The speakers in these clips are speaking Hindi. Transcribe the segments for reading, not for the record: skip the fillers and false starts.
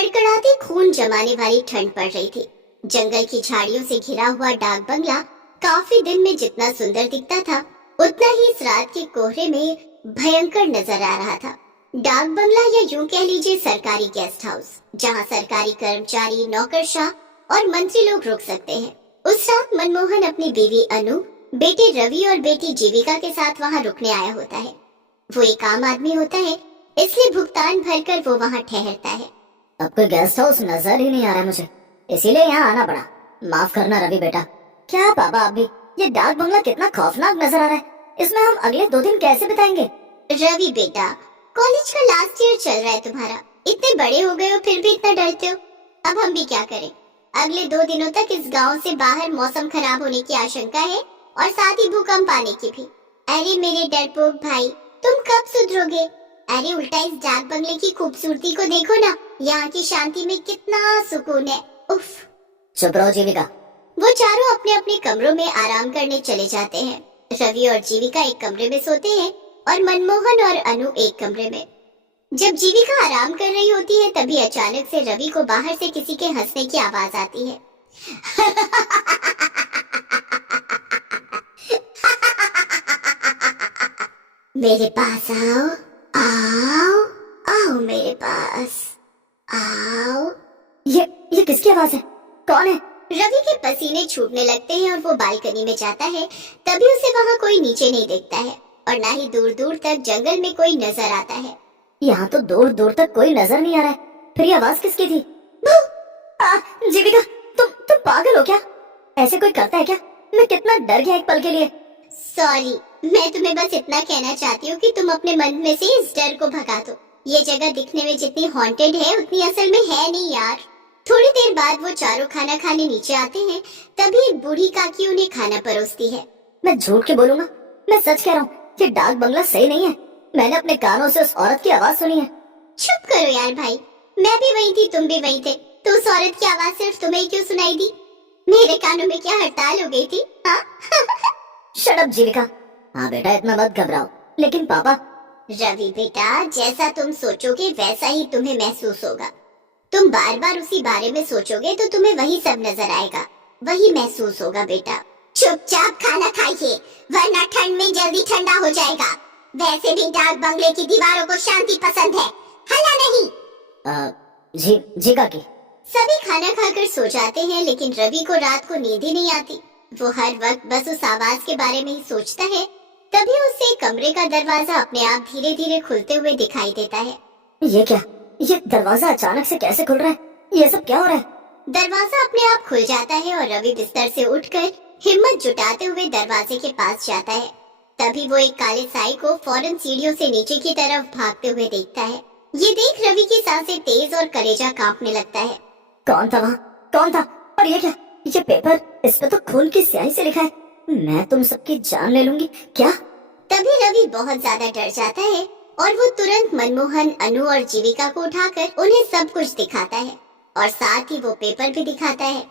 कड़कड़ाती खून जमाने वाली ठंड पड़ रही थी। जंगल की झाड़ियों से घिरा हुआ डाक बंगला काफी दिन में जितना सुंदर दिखता था, उतना ही इस रात के कोहरे में भयंकर नजर आ रहा था। डाक बंगला या यूं कह लीजिए सरकारी गेस्ट हाउस, जहां सरकारी कर्मचारी, नौकरशाह और मंत्री लोग रुक सकते हैं। उस रात मनमोहन अपनी बीवी अनु, बेटे रवि और बेटी जीविका के साथ वहां रुकने आया होता है। वो एक आम आदमी होता है, इसलिए भुगतान भरकर वो वहां ठहरता है। अब कोई गेस्ट हाउस नजर ही नहीं आ रहा मुझे, इसीलिए यहाँ आना पड़ा। माफ करना रवि बेटा। क्या पापा आप भी? ये डाक बंगला कितना खौफनाक नजर आ रहा है। इसमें हम अगले 2 दिन कैसे बिताएंगे? रवि बेटा, कॉलेज का लास्ट ईयर चल रहा है तुम्हारा। इतने बड़े हो गए हो फिर भी इतना डरते हो। अब हम भी क्या करें। अगले 2 दिनों तक इस गांव से बाहर मौसम खराब होने की आशंका है और साथ ही भूकंप आने की भी। अरे मेरे डरपोक भाई, तुम कब सुधरोगे? अरे उल्टा इस डाक बंगले की खूबसूरती को देखो ना, यहाँ की शांति में कितना सुकून है। उफ। चुप रहो जीविका। वो चारों अपने अपने कमरों में आराम करने चले जाते हैं। रवि और जीविका एक कमरे में सोते हैं और मनमोहन और अनु एक कमरे में। जब जीविका आराम कर रही होती है तभी अचानक से रवि को बाहर से किसी के हंसने की आवाज आती है। मेरे पास आओ, आओ, आओ मेरे पास, आओ। ये किसकी आवाज है? कौन है? रवि के पसीने छूटने लगते हैं और वो बालकनी में जाता है। तभी उसे वहाँ कोई नीचे नहीं दिखता है और ना ही दूर दूर तक जंगल में कोई नजर आता है। यहाँ तो दूर दूर तक कोई नजर नहीं आ रहा है। फिर ये आवाज किसकी थी? जीविका, तुम पागल हो क्या? ऐसे कोई करता है क्या? मैं कितना डर गया एक पल के लिए। सॉरी, मैं तुम्हें बस इतना कहना चाहती हूँ कि तुम अपने मन में से इस डर को भगा दो। ये जगह दिखने में जितनी हॉन्टेड है उतनी असल में है नहीं यार। थोड़ी देर बाद वो चारों खाना खाने नीचे आते हैं। तभी एक बूढ़ी काकी उन्हें खाना परोसती है। मैं झूठ क्यों बोलूंगा? मैं सच कह रहा हूँ, ये डाक बंगला सही नहीं है। मैंने अपने कानों से उस औरत की आवाज सुनी है। चुप करो यार भाई, मैं भी वही थी, तुम भी वही थे, तो उस औरत की आवाज सिर्फ तुम्हें क्यों सुनाई दी? मेरे कानों में क्या हड़ताल हो गई थी? शट अप जीविका। हाँ बेटा, इतना मत घबराओ। लेकिन पापा। रवि बेटा, जैसा तुम सोचोगे वैसा ही तुम्हें महसूस होगा। तुम बार बार उसी बारे में सोचोगे तो तुम्हें वही सब नजर आएगा, वही महसूस होगा बेटा। चुपचाप खाना खाइए, वरना ठंड में जल्दी ठंडा हो जाएगा। वैसे भी डाक बंगले की दीवारों को शांति पसंद है, हल्ला नहीं। जी काकी। सभी खाना खाकर सो जाते हैं, लेकिन रवि को रात को नींद ही नहीं आती। वो हर वक्त बस उस आवाज के बारे में ही सोचता है। तभी उसे कमरे का दरवाजा अपने आप धीरे धीरे खुलते हुए दिखाई देता है। ये क्या? ये दरवाजा अचानक से कैसे खुल रहा है? ये सब क्या हो रहा है? दरवाजा अपने आप खुल जाता है और रवि बिस्तर से उठकर हिम्मत जुटाते हुए दरवाजे के पास जाता है। तभी वो एक काले साई को फौरन सीढ़ियों से नीचे की तरफ भागते हुए देखता है। ये देख रवि की सांसें तेज और कलेजा कांपने लगता है। कौन था वहाँ? कौन था? और ये क्या? ये पेपर, इस पे तो खून की स्याही से लिखा है, मैं तुम सबकी जान ले लूंगी। क्या? तभी रवि बहुत ज्यादा डर जाता है और वो तुरंत मनमोहन, अनु और जीविका को उठाकर उन्हें सब कुछ दिखाता है और साथ ही वो पेपर भी दिखाता है।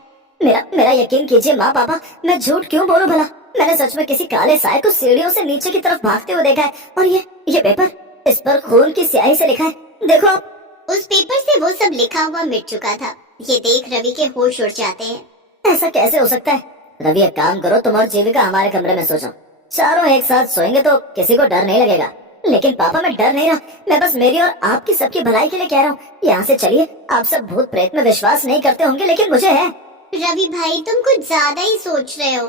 मेरा यकीन कीजिए माँ पापा, मैं झूठ क्यों बोलूं भला? मैंने सच में किसी काले साए को सीढ़ियों से नीचे की तरफ भागते हुए देखा है। और ये पेपर, इस पर खून की स्याही से लिखा है, देखो आप। उस पेपर से वो सब लिखा हुआ मिट चुका था। ये देख रवि के होश उड़ जाते हैं। ऐसा कैसे हो सकता है? रवि एक काम करो, तुम और जीविका हमारे कमरे में सो जाओ। चारों एक साथ सोएंगे तो किसी को डर नहीं लगेगा। लेकिन पापा, मैं डर नहीं रहा, मैं बस मेरी और आपकी सबकी भलाई के लिए कह रहा हूँ। यहाँ से चलिए। आप सब भूत प्रेत में विश्वास नहीं करते होंगे, लेकिन मुझे है। रवि भाई, तुम कुछ ज्यादा ही सोच रहे हो।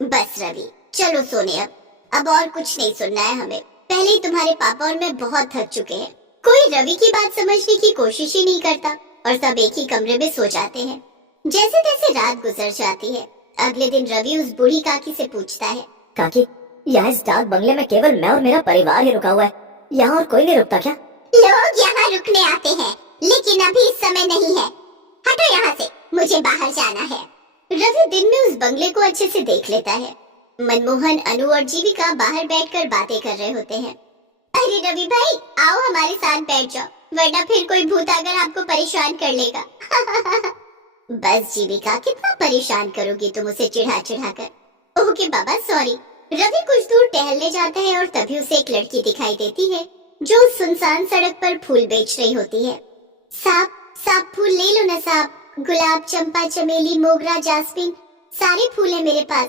बस रवि, चलो सोने। अब और कुछ नहीं सुनना है हमें। पहले ही तुम्हारे पापा और मैं बहुत थक चुके हैं। कोई रवि की बात समझने की कोशिश ही नहीं करता और सब एक ही कमरे में सो जाते हैं। जैसे तैसे रात गुजर जाती है। अगले दिन रवि उस बूढ़ी काकी से पूछता है, काकी, यहाँ इस डाक बंगले में केवल मैं और मेरा परिवार ही रुका हुआ है, यहाँ और कोई नहीं रुकता क्या? लोग यहाँ रुकने आते हैं, लेकिन अभी समय नहीं है। हटो यहाँ से, मुझे बाहर जाना है। रवि दिन में उस बंगले को अच्छे से देख लेता है। मनमोहन, अनु और जीविका बाहर बैठकर बातें कर रहे होते हैं। अरे रवि भाई, आओ हमारे साथ बैठ जाओ, वरना फिर कोई भूत आकर आपको परेशान कर लेगा। बस जीविका, कितना परेशान करोगी तुम उसे चिढ़ा चिढ़ा कर। ओके बाबा, सॉरी। रवि कुछ दूर टहलने जाता है और तभी उसे एक लड़की दिखाई देती है जो सुनसान सड़क पर फूल बेच रही होती है। साफ साफ फूल ना साहब, गुलाब, चंपा, चमेली, मोगरा, जास्मिन सारे फूल हैं मेरे पास।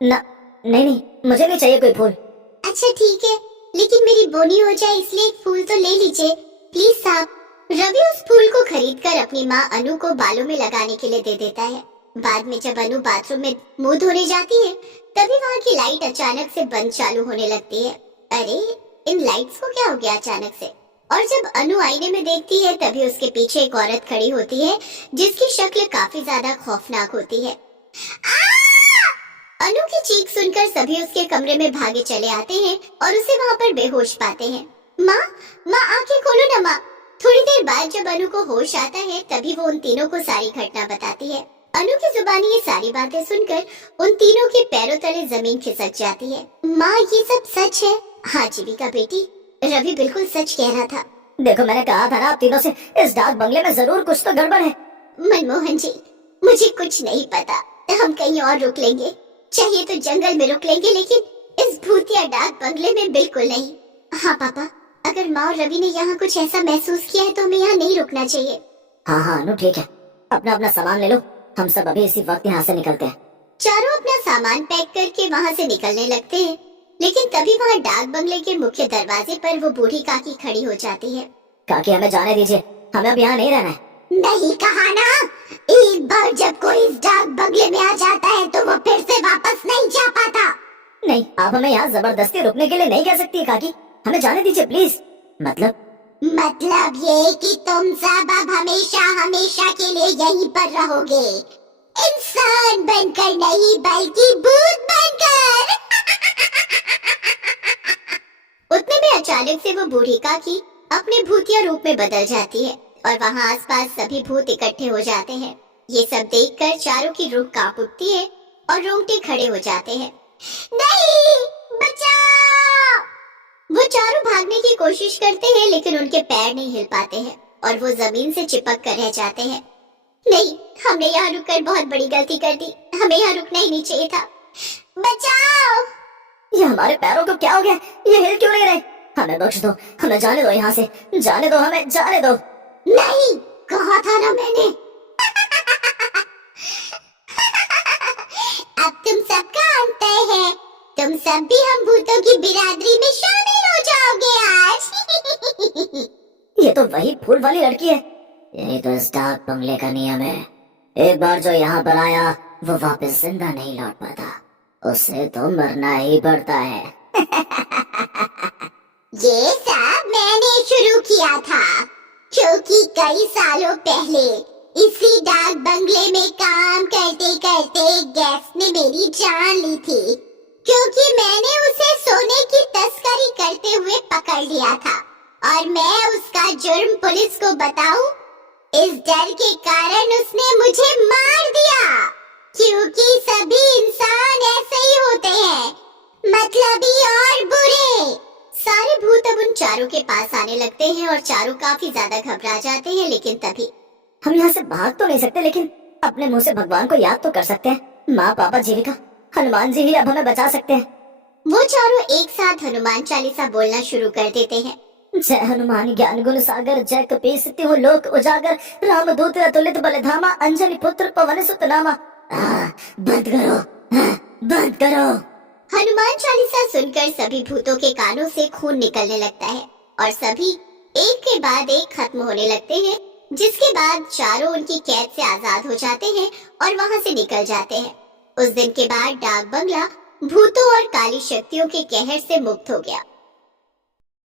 ना, नहीं नहीं, मुझे नहीं चाहिए कोई फूल। अच्छा ठीक है, लेकिन मेरी बोनी हो जाए इसलिए एक फूल तो ले लीजिए प्लीज साहब। रवि उस फूल को खरीदकर अपनी माँ अनु को बालों में लगाने के लिए दे देता है। बाद में जब अनु बाथरूम में मुंह धोने जाती है तभी वहाँ की लाइट अचानक से बंद चालू होने लगती है। अरे इन लाइट्स को क्या हो गया अचानक से? और जब अनु आईने में देखती है तभी उसके पीछे एक औरत खड़ी होती है जिसकी शक्ल काफी ज्यादा खौफनाक होती है। अनु की चीख सुनकर सभी उसके कमरे में भागे चले आते हैं और उसे वहाँ पर बेहोश पाते हैं। माँ, माँ आंखें खोलो ना माँ। थोड़ी देर बाद जब अनु को होश आता है तभी वो उन तीनों को सारी घटना बताती है। अनु की जुबानी ये सारी बातें सुनकर उन तीनों के पैरों तले जमीन खिसक जाती है। माँ ये सब सच है? हाँ जीविका बेटी, रवि बिल्कुल सच कह रहा था। देखो मैंने कहा था ना आप तीनों से, इस डाक बंगले में जरूर कुछ तो गड़बड़ है। मनमोहन जी, मुझे कुछ नहीं पता, हम कहीं और रुक लेंगे, चाहिए तो जंगल में रुक लेंगे, लेकिन इस भूतिया डाक बंगले में बिल्कुल नहीं। हाँ पापा, अगर माँ और रवि ने यहाँ कुछ ऐसा महसूस किया है तो हमें यहाँ नहीं रुकना चाहिए। हाँ हाँ अनु ठीक है, अपना अपना सामान ले लो, हम सब अभी इसी वक्त यहाँ से निकलते हैं। चारों अपना सामान पैक करके वहाँ से निकलने लगते हैं, लेकिन तभी वहाँ डाक बंगले के मुख्य दरवाजे पर वो बूढ़ी काकी खड़ी हो जाती है। काकी हमें जाने दीजिए, हमें अब यहाँ नहीं रहना है। नहीं कहा ना, एक बार जब कोई इस डाक बंगले में आ जाता है तो वो फिर से वापस नहीं जा पाता। नहीं, आप हमें यहाँ जबरदस्ती रुकने के लिए नहीं कह सकती काकी, हमें जाने दीजिए प्लीज। मतलब ये कि तुम सब अब हमेशा हमेशा के लिए यहीं पर रहोगे, इंसान बनकर नहीं बल्कि भूत बनकर। उतने में अचानक से वो बूढ़ी काकी अपने भूतिया रूप में बदल जाती है और वहाँ आसपास सभी भूत इकट्ठे हो जाते हैं। ये सब देखकर चारों की रूह कांप उठती है और रोंगटे खड़े हो जाते हैं। नहीं, बचाओ! वो चारों भागने की कोशिश करते हैं लेकिन उनके पैर नहीं हिल पाते हैं और वो जमीन से चिपक कर रह जाते हैं। नहीं, हमने यहाँ रुककर बहुत बड़ी गलती कर दी, हमें यहाँ रुकना ही नहीं चाहिए था। बचाओ! ये हमारे पैरों को क्या हो गया, ये हिल क्यों नहीं रहे? हमें बख्श दो, हमें जाने दो यहाँ से, जाने दो, हमें जाने दो। नहीं, कहा था ना मैंने। अब तुम सबका अंत है, तुम सब भी हम भूतों की बिरादरी में शामिल हो जाओगे आज। ये तो वही फूल वाली लड़की है, यही तो इस डाक बंगले का नियम है, एक बार जो यहाँ पर आया वो वापस जिंदा नहीं लौट पाता, उसे तो मरना ही पड़ता है। ये सब मैंने शुरू किया था, क्योंकि कई सालों पहले इसी डाक बंगले में काम करते करते गेस्ट ने मेरी जान ली थी, क्योंकि मैंने उसे सोने की तस्करी करते हुए पकड़ लिया था और मैं उसका जुर्म पुलिस को बताऊं, इस डर के कारण उसने मुझे मार दिया, क्योंकि सभी इंसान ऐसे ही होते हैं, मतलबी और बुरे। सारे भूत अब उन चारों के पास आने लगते हैं और चारों काफी ज्यादा घबरा जाते हैं, लेकिन तभी हम यहाँ से भाग तो नहीं सकते, लेकिन अपने मुंह से भगवान को याद तो कर सकते हैं। माँ, पापा, जीविका, हनुमान जी ही अब हमें बचा सकते हैं। वो चारों एक साथ हनुमान चालीसा बोलना शुरू कर देते हैं। जय हनुमान ज्ञान गुण सागर, जय कपीस तिहु लोक उजागर, राम दूत अतुलित बलधामा, अंजनी पुत्र पवन सुत नामा। बंद करो, बंद करो। हनुमान चालीसा सुनकर सभी भूतों के कानों से खून निकलने लगता है और सभी एक के बाद एक खत्म होने लगते हैं, जिसके बाद चारों उनकी कैद से आजाद हो जाते हैं और वहाँ से निकल जाते हैं। उस दिन के बाद डाक बंगला भूतों और काली शक्तियों के कहर से मुक्त हो गया।